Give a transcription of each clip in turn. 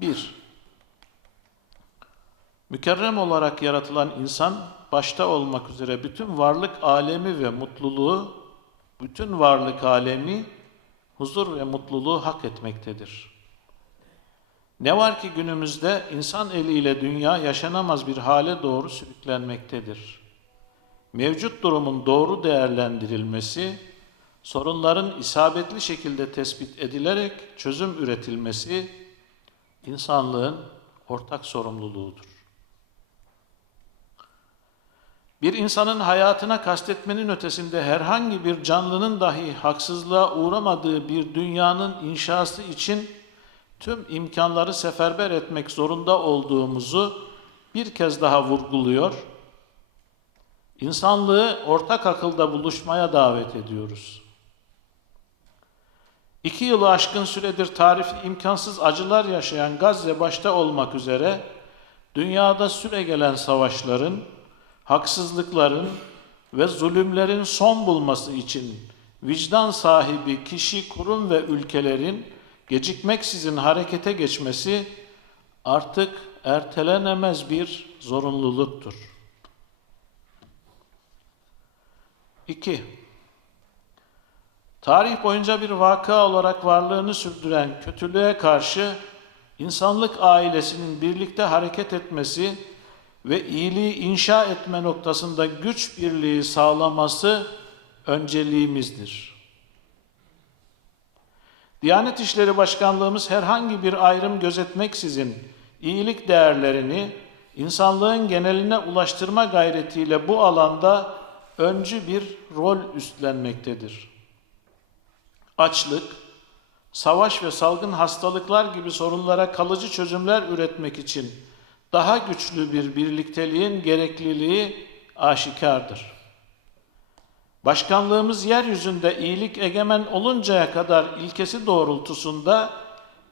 Bir, mükerrem olarak yaratılan insan, başta olmak üzere bütün varlık alemi ve mutluluğu, bütün varlık alemi huzur ve mutluluğu hak etmektedir. Ne var ki günümüzde insan eliyle dünya yaşanamaz bir hale doğru sürüklenmektedir. Mevcut durumun doğru değerlendirilmesi, sorunların isabetli şekilde tespit edilerek çözüm üretilmesi insanlığın ortak sorumluluğudur. Bir insanın hayatına kastetmenin ötesinde herhangi bir canlının dahi haksızlığa uğramadığı bir dünyanın inşası için tüm imkanları seferber etmek zorunda olduğumuzu bir kez daha vurguluyor. İnsanlığı ortak akılda buluşmaya davet ediyoruz. İki yılı aşkın süredir tarifi imkansız acılar yaşayan Gazze başta olmak üzere dünyada süre gelen savaşların, haksızlıkların ve zulümlerin son bulması için vicdan sahibi kişi, kurum ve ülkelerin gecikmeksizin harekete geçmesi artık ertelenemez bir zorunluluktur. 2. Tarih boyunca bir vaka olarak varlığını sürdüren kötülüğe karşı insanlık ailesinin birlikte hareket etmesi ve iyiliği inşa etme noktasında güç birliği sağlaması önceliğimizdir. Diyanet İşleri Başkanlığımız herhangi bir ayrım gözetmeksizin iyilik değerlerini insanlığın geneline ulaştırma gayretiyle bu alanda öncü bir rol üstlenmektedir. Açlık, savaş ve salgın hastalıklar gibi sorunlara kalıcı çözümler üretmek için daha güçlü bir birlikteliğin gerekliliği aşikardır. Başkanlığımız yeryüzünde iyilik egemen oluncaya kadar ilkesi doğrultusunda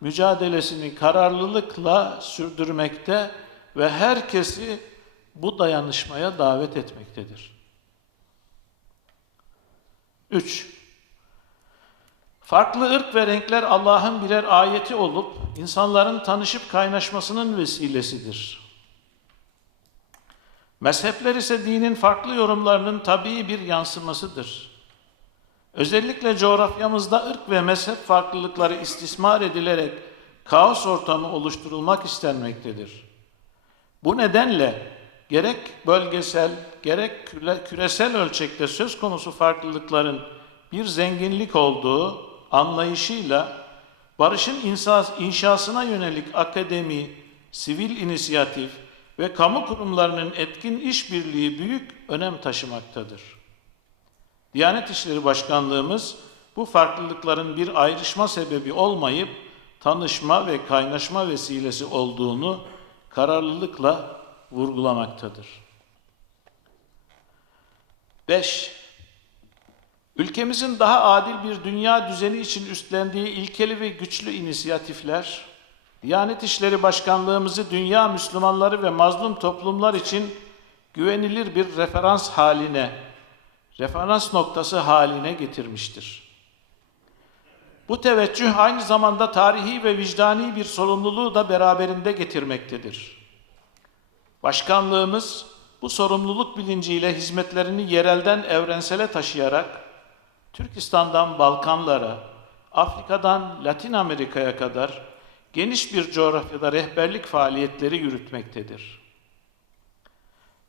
mücadelesini kararlılıkla sürdürmekte ve herkesi bu dayanışmaya davet etmektedir. 3. Farklı ırk ve renkler Allah'ın birer ayeti olup insanların tanışıp kaynaşmasının vesilesidir. Mezhepler ise dinin farklı yorumlarının tabii bir yansımasıdır. Özellikle coğrafyamızda ırk ve mezhep farklılıkları istismar edilerek kaos ortamı oluşturulmak istenmektedir. Bu nedenle gerek bölgesel gerek küresel ölçekte söz konusu farklılıkların bir zenginlik olduğu anlayışıyla barışın inşasına yönelik akademi, sivil inisiyatif ve kamu kurumlarının etkin işbirliği büyük önem taşımaktadır. Diyanet İşleri Başkanlığımız bu farklılıkların bir ayrışma sebebi olmayıp tanışma ve kaynaşma vesilesi olduğunu kararlılıkla vurgulamaktadır. 5. Ülkemizin daha adil bir dünya düzeni için üstlendiği ilkeli ve güçlü inisiyatifler, Diyanet İşleri Başkanlığımızı dünya Müslümanları ve mazlum toplumlar için güvenilir bir referans haline, referans noktası haline getirmiştir. Bu teveccüh aynı zamanda tarihi ve vicdani bir sorumluluğu da beraberinde getirmektedir. Başkanlığımız bu sorumluluk bilinciyle hizmetlerini yerelden evrensele taşıyarak Türkistan'dan Balkanlara, Afrika'dan Latin Amerika'ya kadar geniş bir coğrafyada rehberlik faaliyetleri yürütmektedir.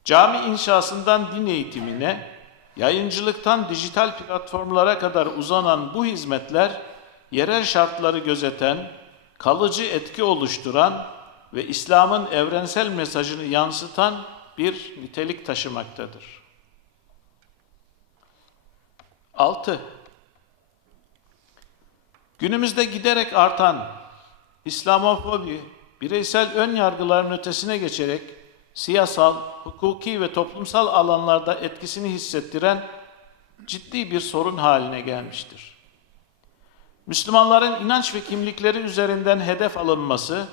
Cami inşasından din eğitimine, yayıncılıktan dijital platformlara kadar uzanan bu hizmetler, yerel şartları gözeten, kalıcı etki oluşturan ve İslam'ın evrensel mesajını yansıtan bir nitelik taşımaktadır. 6. Günümüzde giderek artan İslamofobi, bireysel ön yargıların ötesine geçerek siyasal, hukuki ve toplumsal alanlarda etkisini hissettiren ciddi bir sorun haline gelmiştir. Müslümanların inanç ve kimlikleri üzerinden hedef alınması,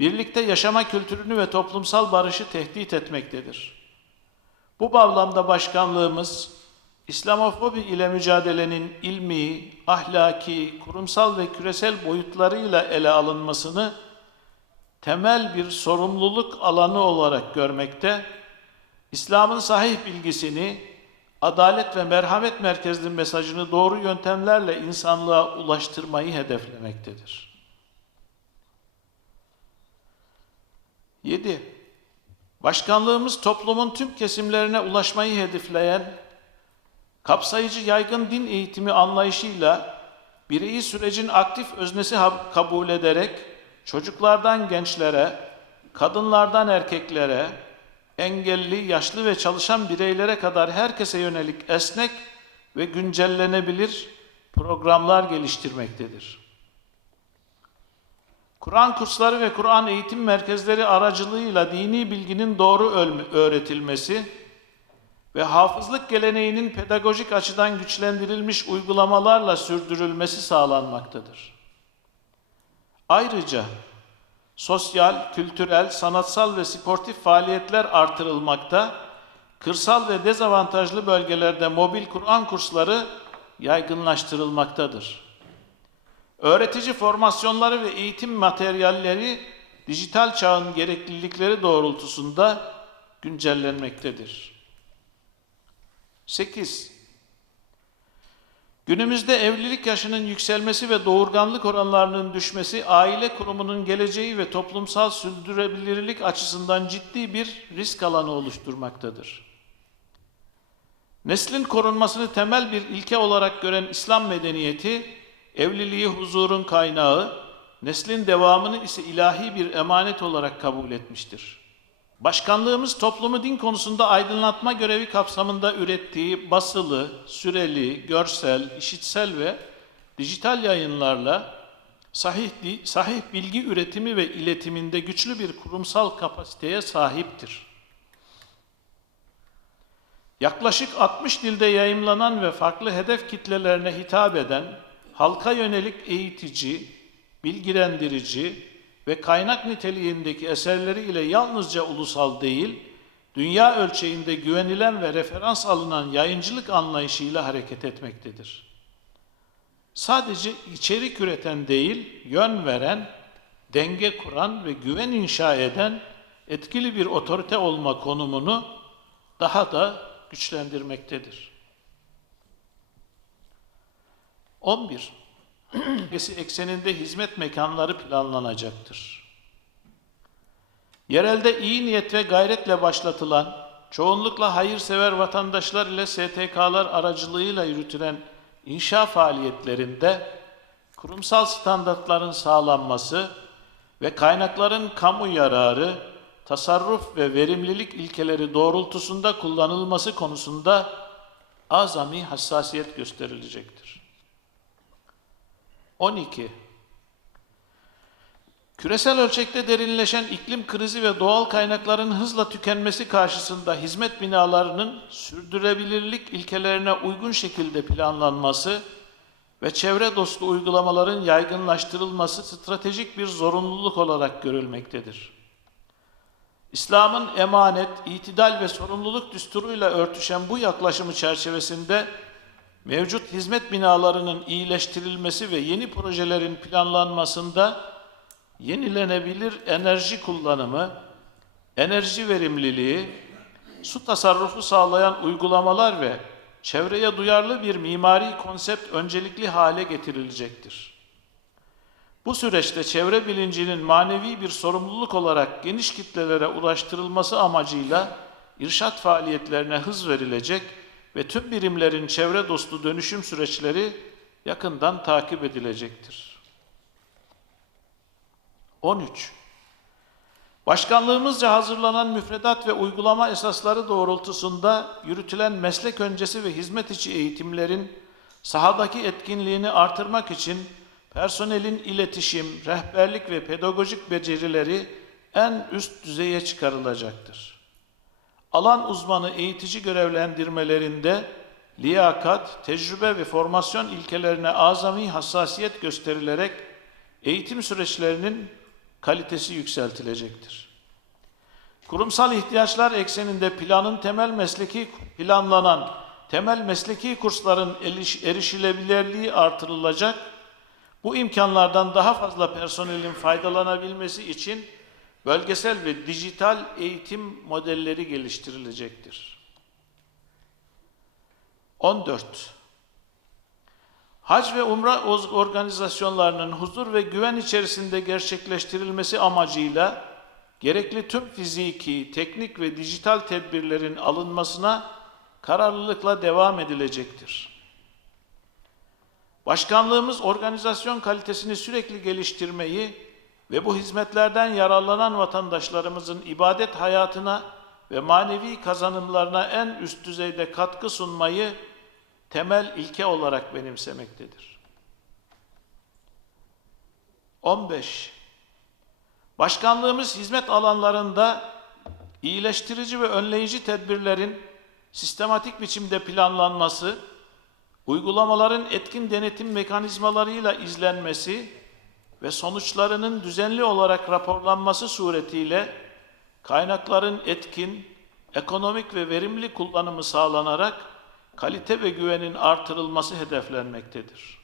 birlikte yaşama kültürünü ve toplumsal barışı tehdit etmektedir. Bu bağlamda başkanlığımız, İslamofobi ile mücadelenin ilmi, ahlaki, kurumsal ve küresel boyutlarıyla ele alınmasını temel bir sorumluluk alanı olarak görmekte, İslam'ın sahih bilgisini, adalet ve merhamet merkezli mesajını doğru yöntemlerle insanlığa ulaştırmayı hedeflemektedir. 7. Başkanlığımız toplumun tüm kesimlerine ulaşmayı hedefleyen, kapsayıcı yaygın din eğitimi anlayışıyla bireyi sürecin aktif öznesi kabul ederek çocuklardan gençlere, kadınlardan erkeklere, engelli, yaşlı ve çalışan bireylere kadar herkese yönelik esnek ve güncellenebilir programlar geliştirmektedir. Kur'an kursları ve Kur'an eğitim merkezleri aracılığıyla dini bilginin doğru öğretilmesi ve hafızlık geleneğinin pedagojik açıdan güçlendirilmiş uygulamalarla sürdürülmesi sağlanmaktadır. Ayrıca sosyal, kültürel, sanatsal ve sportif faaliyetler artırılmakta, kırsal ve dezavantajlı bölgelerde mobil Kur'an kursları yaygınlaştırılmaktadır. Öğretici formasyonları ve eğitim materyalleri dijital çağın gereklilikleri doğrultusunda güncellenmektedir. 8. Günümüzde evlilik yaşının yükselmesi ve doğurganlık oranlarının düşmesi aile kurumunun geleceği ve toplumsal sürdürülebilirlik açısından ciddi bir risk alanı oluşturmaktadır. Neslin korunmasını temel bir ilke olarak gören İslam medeniyeti, evliliği huzurun kaynağı, neslin devamını ise ilahi bir emanet olarak kabul etmiştir. Başkanlığımız toplumu din konusunda aydınlatma görevi kapsamında ürettiği basılı, süreli, görsel, işitsel ve dijital yayınlarla sahih, sahih bilgi üretimi ve iletiminde güçlü bir kurumsal kapasiteye sahiptir. Yaklaşık 60 dilde yayımlanan ve farklı hedef kitlelerine hitap eden halka yönelik eğitici, bilgilendirici ve kaynak niteliğindeki eserleri ile yalnızca ulusal değil, dünya ölçeğinde güvenilen ve referans alınan yayıncılık anlayışıyla hareket etmektedir. Sadece içerik üreten değil, yön veren, denge kuran ve güven inşa eden etkili bir otorite olma konumunu daha da güçlendirmektedir. 11. ekseninde hizmet mekanları planlanacaktır. Yerelde iyi niyet ve gayretle başlatılan, çoğunlukla hayırsever vatandaşlar ile STK'lar aracılığıyla yürütülen inşa faaliyetlerinde kurumsal standartların sağlanması ve kaynakların kamu yararı, tasarruf ve verimlilik ilkeleri doğrultusunda kullanılması konusunda azami hassasiyet gösterilecektir. 12. Küresel ölçekte derinleşen iklim krizi ve doğal kaynakların hızla tükenmesi karşısında hizmet binalarının sürdürülebilirlik ilkelerine uygun şekilde planlanması ve çevre dostu uygulamaların yaygınlaştırılması stratejik bir zorunluluk olarak görülmektedir. İslam'ın emanet, itidal ve sorumluluk düsturuyla örtüşen bu yaklaşımı çerçevesinde mevcut hizmet binalarının iyileştirilmesi ve yeni projelerin planlanmasında yenilenebilir enerji kullanımı, enerji verimliliği, su tasarrufu sağlayan uygulamalar ve çevreye duyarlı bir mimari konsept öncelikli hale getirilecektir. Bu süreçte çevre bilincinin manevi bir sorumluluk olarak geniş kitlelere ulaştırılması amacıyla irşat faaliyetlerine hız verilecek ve tüm birimlerin çevre dostu dönüşüm süreçleri yakından takip edilecektir. 13. Başkanlığımızca hazırlanan müfredat ve uygulama esasları doğrultusunda yürütülen meslek öncesi ve hizmet içi eğitimlerin sahadaki etkinliğini artırmak için personelin iletişim, rehberlik ve pedagojik becerileri en üst düzeye çıkarılacaktır alan uzmanı eğitici görevlendirmelerinde liyakat, tecrübe ve formasyon ilkelerine azami hassasiyet gösterilerek eğitim süreçlerinin kalitesi yükseltilecektir. Kurumsal ihtiyaçlar ekseninde planın temel mesleki planlanan temel mesleki kursların erişilebilirliği artırılacak. Bu imkanlardan daha fazla personelin faydalanabilmesi için bölgesel ve dijital eğitim modelleri geliştirilecektir. 14. Hac ve umra organizasyonlarının huzur ve güven içerisinde gerçekleştirilmesi amacıyla gerekli tüm fiziki, teknik ve dijital tedbirlerin alınmasına kararlılıkla devam edilecektir. Başkanlığımız organizasyon kalitesini sürekli geliştirmeyi ve bu hizmetlerden yararlanan vatandaşlarımızın ibadet hayatına ve manevi kazanımlarına en üst düzeyde katkı sunmayı temel ilke olarak benimsemektedir. 15. Başkanlığımız hizmet alanlarında iyileştirici ve önleyici tedbirlerin sistematik biçimde planlanması, uygulamaların etkin denetim mekanizmalarıyla izlenmesi ve sonuçlarının düzenli olarak raporlanması suretiyle kaynakların etkin, ekonomik ve verimli kullanımı sağlanarak kalite ve güvenin artırılması hedeflenmektedir.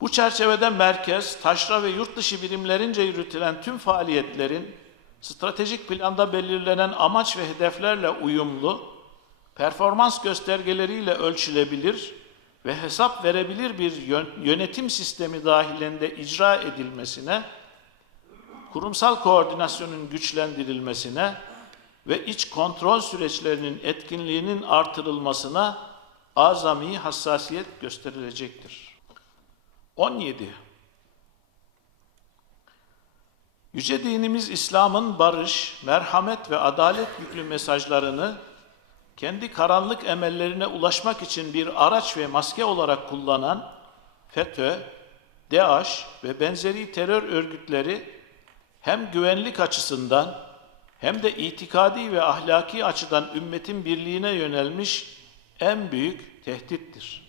Bu çerçevede merkez, taşra ve yurt dışı birimlerince yürütülen tüm faaliyetlerin stratejik planda belirlenen amaç ve hedeflerle uyumlu, performans göstergeleriyle ölçülebilir ve hesap verebilir bir yönetim sistemi dahilinde icra edilmesine, kurumsal koordinasyonun güçlendirilmesine ve iç kontrol süreçlerinin etkinliğinin artırılmasına azami hassasiyet gösterilecektir. 17. Yüce dinimiz İslam'ın barış, merhamet ve adalet yüklü mesajlarını kendi karanlık emellerine ulaşmak için bir araç ve maske olarak kullanan FETÖ, DAEŞ ve benzeri terör örgütleri hem güvenlik açısından hem de itikadi ve ahlaki açıdan ümmetin birliğine yönelmiş en büyük tehdittir.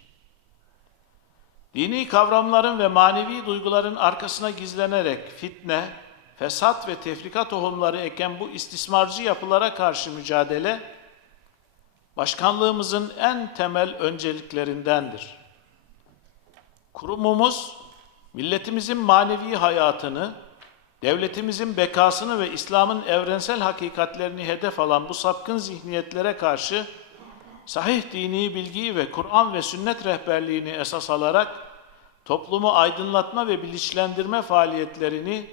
Dini kavramların ve manevi duyguların arkasına gizlenerek fitne, fesat ve tefrika tohumları eken bu istismarcı yapılara karşı mücadele, başkanlığımızın en temel önceliklerindendir. Kurumumuz, milletimizin manevi hayatını, devletimizin bekasını ve İslam'ın evrensel hakikatlerini hedef alan bu sapkın zihniyetlere karşı sahih dini bilgiyi ve Kur'an ve sünnet rehberliğini esas alarak toplumu aydınlatma ve bilinçlendirme faaliyetlerini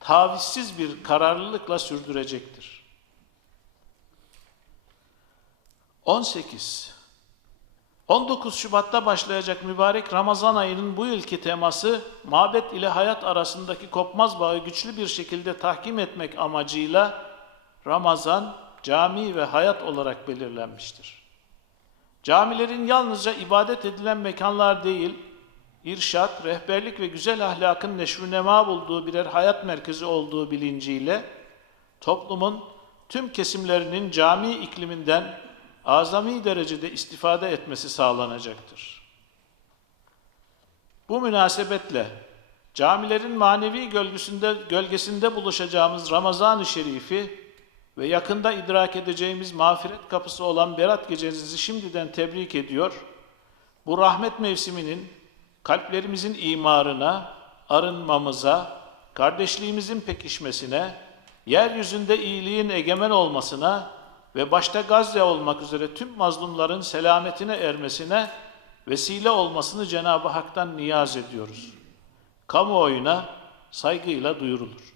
tavizsiz bir kararlılıkla sürdürecektir. 18. 19 Şubat'ta başlayacak mübarek Ramazan ayının bu yılki teması mabet ile hayat arasındaki kopmaz bağı güçlü bir şekilde tahkim etmek amacıyla Ramazan, cami ve hayat olarak belirlenmiştir. Camilerin yalnızca ibadet edilen mekanlar değil, irşat, rehberlik ve güzel ahlakın neşvünema bulduğu birer hayat merkezi olduğu bilinciyle toplumun tüm kesimlerinin cami ikliminden azami derecede istifade etmesi sağlanacaktır. Bu münasebetle camilerin manevi gölgesinde, gölgesinde buluşacağımız Ramazan-ı Şerif'i ve yakında idrak edeceğimiz mağfiret kapısı olan Berat gecenizi şimdiden tebrik ediyor. Bu rahmet mevsiminin kalplerimizin imarına, arınmamıza, kardeşliğimizin pekişmesine, yeryüzünde iyiliğin egemen olmasına ve başta Gazze olmak üzere tüm mazlumların selametine ermesine vesile olmasını Cenab-ı Hak'tan niyaz ediyoruz. Kamuoyuna saygıyla duyurulur.